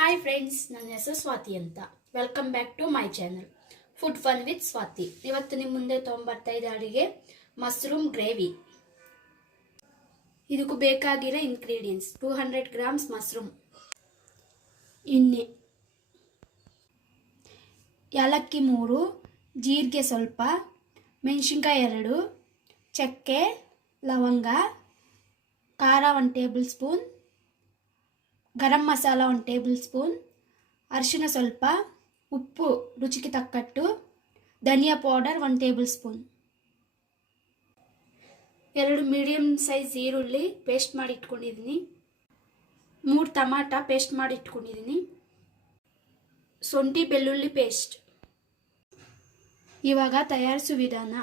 Hi friends, ನನ್ನ ಹೆಸರು ಸ್ವಾತಿ ಅಂತ. Welcome back to my channel food fun with Swathi. ಇವತ್ತು ನಿಮ್ಮ ಮುಂದೆ ತೊಗೊಂಬರ್ತಾ ಇದೆ ಅಡಿಗೆ ಮಶ್ರೂಮ್ ಗ್ರೇವಿ. ಇದಕ್ಕೂ ಬೇಕಾಗಿರೋ ಇಂಗ್ರೀಡಿಯೆಂಟ್ಸ್: 200 ಗ್ರಾಮ್ಸ್ ಮಶ್ರೂಮ್, ಎಣ್ಣೆ, ಏಲಕ್ಕಿ 3, ಜೀರಿಗೆ ಸ್ವಲ್ಪ, ಮೆಣಸಿನ್ಕಾಯಿ 2, ಚಕ್ಕೆ, ಲವಂಗ, ಖಾರ 1 tablespoon, garam masala 1 tablespoon, ಅರಿಶಿನ ಸ್ವಲ್ಪ, ಉಪ್ಪು ರುಚಿಗೆ ತಕ್ಕಟ್ಟು, ಧನಿಯಾ powder 1 tablespoon, 2 medium size ಈರುಳ್ಳಿ ಪೇಸ್ಟ್ ಮಾಡಿ ಇಟ್ಕೊಂಡಿದ್ದೀನಿ, 3 ಟಮಾಟ ಪೇಸ್ಟ್ ಮಾಡಿ ಇಟ್ಕೊಂಡಿದ್ದೀನಿ, ಶುಂಠಿ ಬೆಳ್ಳುಳ್ಳಿ ಪೇಸ್ಟ್. ಇವಾಗ ತಯಾರಿಸೋ ವಿಧಾನ: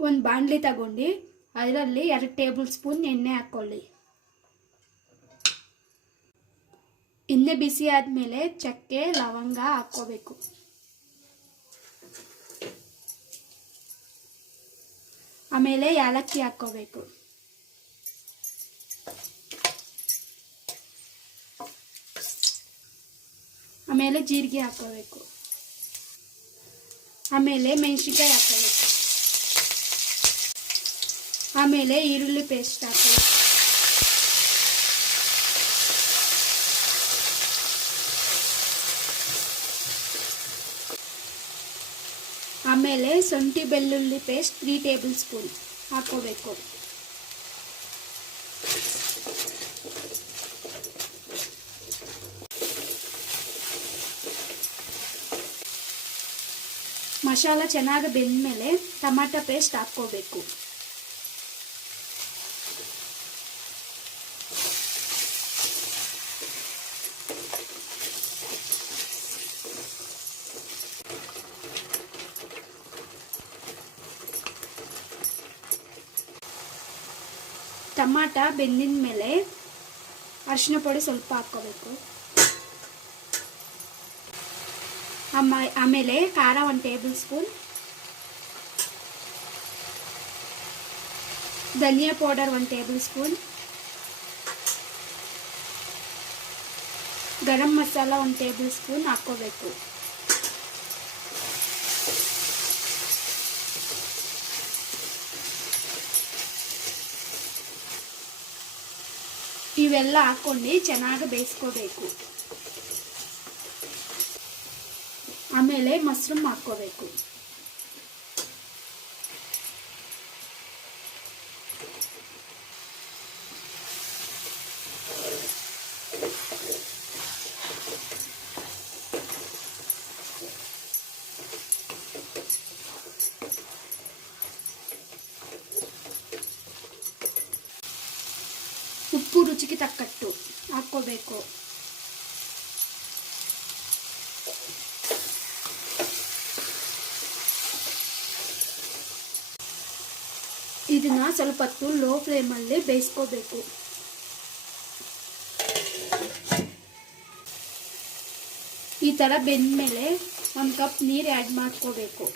ಒಂದು ಬಾಣಲಿ ತಗೊಂಡು ಅದರಲ್ಲಿ 2 ಟೇಬಲ್ ಸ್ಪೂನ್ ಎಣ್ಣೆ ಹಾಕ್ಕೊಳ್ಳಿ. ಎಣ್ಣೆ ಬಿಸಿ ಆದಮೇಲೆ ಚಕ್ಕೆ ಲವಂಗ ಹಾಕ್ಕೋಬೇಕು. ಆಮೇಲೆ ಏಲಕ್ಕಿ ಹಾಕ್ಕೋಬೇಕು. ಆಮೇಲೆ ಜೀರಿಗೆ ಹಾಕ್ಕೋಬೇಕು. ಆಮೇಲೆ ಮೆಣಸಿನ್ಕಾಯಿ ಹಾಕ್ಕೋಬೇಕು. ಆಮೇಲೆ ಈರುಳ್ಳಿ ಪೇಸ್ಟ್ ಹಾಕ್ಕೋಬೇಕು. ಆಮೇಲೆ ಶುಂಠಿ ಬೆಳ್ಳುಳ್ಳಿ ಪೇಸ್ಟ್ 3 ಟೇಬಲ್ ಸ್ಪೂನ್ ಹಾಕೋಬೇಕು. ಮಸಾಲ ಚೆನ್ನಾಗಿ ಬೆಂದ್ಮೇಲೆ ಟಮಾಟೊ ಪೇಸ್ಟ್ ಹಾಕ್ಕೋಬೇಕು. ಟಮಾಟ ಬೆಂದಿದ ಮೇಲೆ ಅರಿಶಿನ ಪುಡಿ ಸ್ವಲ್ಪ ಹಾಕ್ಕೋಬೇಕು. ಆಮೇಲೆ ಖಾರ 1 ಟೇಬಲ್ ಸ್ಪೂನ್, ಧನಿಯಾ powder 1 tablespoon, garam masala 1 table spoon ಹಾಕ್ಕೋಬೇಕು. ಇವೆಲ್ಲ ಹಾಕೊಂಡು ಚೆನ್ನಾಗಿ ಬೇಯಿಸ್ಕೋಬೇಕು. ಆಮೇಲೆ ಮಶ್ರೂಮ್ ಹಾಕ್ಕೋಬೇಕು. ಉಪ್ಪು ರುಚಿಗೆ ತಕ್ಕಟ್ಟು ಹಾಕ್ಕೋಬೇಕು. ಇದನ್ನ ಸ್ವಲ್ಪ ಹೊತ್ತು ಲೋ ಫ್ಲೇಮಲ್ಲಿ ಬೇಯಿಸ್ಕೋಬೇಕು. ಈ ಥರ ಬೆಂದ್ಮೇಲೆ 1 ಕಪ್ ನೀರು ಆ್ಯಡ್ ಮಾಡ್ಕೋಬೇಕು.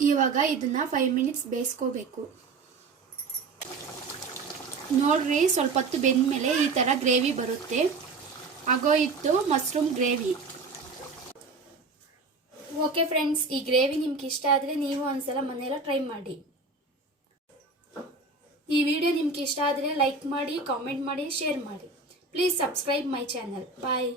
ಇವಾಗ ಇದನ್ನ 5 ಮಿನಿಟ್ಸ್ ಬೇಯಿಸ್ಕೋಬೇಕು. ನೋಡ್ರಿ, ಸ್ವಲ್ಪ ಹೊತ್ತು ಬೆಂದ್ಮೇಲೆ ಈ ಥರ ಗ್ರೇವಿ ಬರುತ್ತೆ. ಆಗೋಯಿತು ಮಶ್ರೂಮ್ ಗ್ರೇವಿ. ಓಕೆ ಫ್ರೆಂಡ್ಸ್, ಈ ಗ್ರೇವಿ ನಿಮ್ಗೆ ಇಷ್ಟ ಆದರೆ ನೀವು ಒಂದ್ಸಲ ಮನೆಯಲ್ಲ ಟ್ರೈ ಮಾಡಿ. ಈ ವಿಡಿಯೋ ನಿಮ್ಗೆ ಇಷ್ಟ ಆದರೆ ಲೈಕ್ ಮಾಡಿ, ಕಾಮೆಂಟ್ ಮಾಡಿ, ಶೇರ್ ಮಾಡಿ. Please subscribe my channel. Bye.